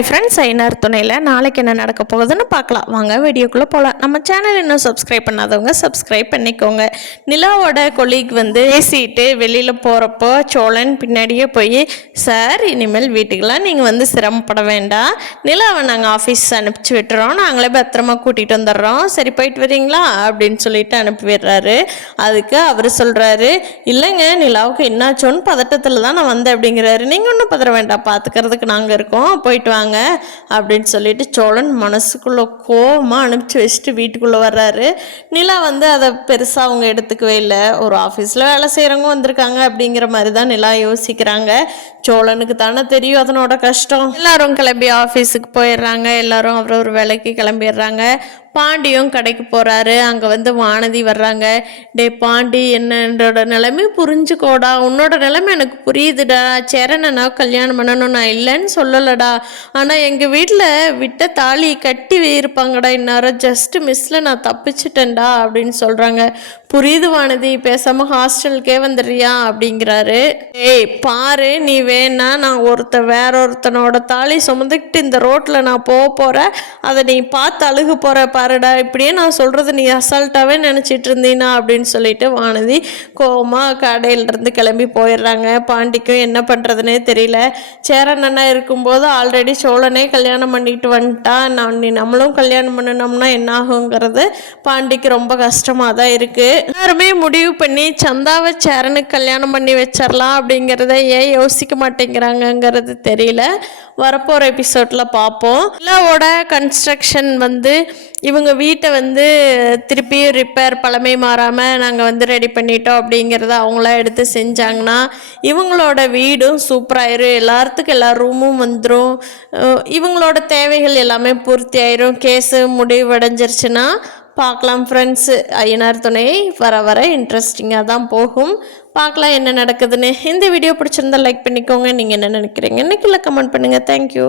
Hi friends, ஐநார் துணையில் நாளைக்கு என்ன நடக்க போகுதுன்னு பார்க்கலாம். வாங்க வீடியோக்குள்ளே போகலாம். நம்ம சேனல் இன்னும் சப்ஸ்கிரைப் பண்ணாதவங்க சப்ஸ்கிரைப் பண்ணிக்கோங்க. நிலாவோட கொலீக் பேசிட்டு வெளியில் போகிறப்போ சோழன் பின்னாடியே போய், சார் இனிமேல் வீட்டுக்கெல்லாம் நீங்கள் சிரமப்பட வேண்டாம், நிலாவை நாங்கள் ஆஃபீஸ் அனுப்பிச்சி விட்டுறோம், நாங்களே பத்திரமா கூட்டிகிட்டு வந்துடுறோம், சரி போயிட்டு வரீங்களா அப்படின்னு சொல்லிட்டு அனுப்பி விடுறாரு. அதுக்கு அவர் சொல்கிறாரு, இல்லைங்க நிலாவுக்கு என்னாச்சோன்னு பதட்டத்தில் தான் நான் வந்தேன் அப்படிங்கிறாரு. நீங்கள் ஒன்றும் பதற வேண்டாம், பார்த்துக்கிறதுக்கு நாங்கள் இருக்கோம், போயிட்டு வாங்க அப்படின்னு சொல்லிட்டு சோழன் மனசுக்குள்ள கோவமாக அனுப்பிச்சு வச்சுட்டு வீட்டுக்குள்ளே வர்றாரு. நிலா அதை பெருசாக அவங்க எடுத்துக்கவே இல்லை. ஒரு ஆஃபீஸில் வேலை செய்கிறவங்க வந்திருக்காங்க அப்படிங்கிற மாதிரி தான் நிலா யோசிக்கிறாங்க. சோழனுக்கு தானே தெரியும் அதனோட கஷ்டம். எல்லாரும் கிளம்பி ஆஃபீஸுக்கு போயிடுறாங்க. எல்லாரும் ஒரு வேலைக்கு கிளம்பிடுறாங்க. பாண்டியும் கடைக்கு போகிறாரு. அங்கே வானதி வர்றாங்க. டே பாண்டி, என்னோட நிலைமை புரிஞ்சுக்கோடா, உன்னோட நிலைமை எனக்கு புரியுதுடா, சேரனா கல்யாணம் பண்ணணும் நான் இல்லைன்னு சொல்லலடா, ஆனால் எங்கள் வீட்டில் விட்ட தாலி கட்டி இருப்பாங்கடா, இந்நேரம் ஜஸ்ட் மிஸ்ஸில் நான் தப்பிச்சிட்டேன்டா அப்படின்னு சொல்கிறாங்க. புரியுது வானதி, பேசாமல் ஹாஸ்டலுக்கே வந்துடுறியா அப்படிங்கிறாரு. ஏய் பாரு, நீ வேணா நான் வேற ஒருத்தனோட தாலி சுமந்துக்கிட்டு இந்த ரோட்டில் நான் போகிறேன், அதை நீ பார்த்து அழுகு போகிற பாருடா, இப்படியே நான் சொல்கிறது நீ அசால்ட்டாகவே நினச்சிட்டு இருந்தீனா அப்படின்னு சொல்லிட்டு வானதி கோவமாக கடையிலேருந்து கிளம்பி போயிடுறாங்க. பாண்டிக்கும் என்ன பண்ணுறதுனே தெரியல. சேரன் அண்ணா இருக்கும்போது ஆல்ரெடி சோழனே கல்யாணம் பண்ணிட்டு வந்துட்டா, நம்மளும் கல்யாணம் பண்ணினோம்னா என்ன ஆகுங்கிறது பாண்டிக்கு ரொம்ப கஷ்டமாக தான் இருக்குது. எல்லாருமே முடிவு பண்ணி சந்தாவை சேரனுக்கு கல்யாணம் பண்ணி வச்சிடலாம் அப்படிங்கிறத ஏன் யோசிக்க மாட்டேங்கிறாங்கங்கிறது தெரியல. வரப்போகிற எபிசோடில் பார்ப்போம். நிலாவோட கன்ஸ்ட்ரக்ஷன் இவங்க வீட்டை திருப்பி ரிப்பேர் பழமை மாறாமல் நாங்கள் ரெடி பண்ணிட்டோம் அப்படிங்கிறத அவங்களா எடுத்து செஞ்சாங்கன்னா இவங்களோட வீடும் சூப்பராயிரும், எல்லாத்துக்கும் எல்லா ரூமும் வந்துடும், இவங்களோட தேவைகள் எல்லாமே பூர்த்தி ஆயிரும். கேஸு முடிவடைஞ்சிருச்சுன்னா பார்க்கலாம் ஃப்ரெண்ட்ஸு. ஐயனார் துணை வர வர இன்ட்ரெஸ்டிங்காக தான் போகும். பார்க்கலாம் என்ன நடக்குதுன்னு. இந்த வீடியோ பிடிச்சிருந்தா லைக் பண்ணிக்கோங்க. நீங்கள் என்ன நினைக்கிறீங்க இன்னைக்கு கமெண்ட் பண்ணுங்கள். தேங்க்யூ.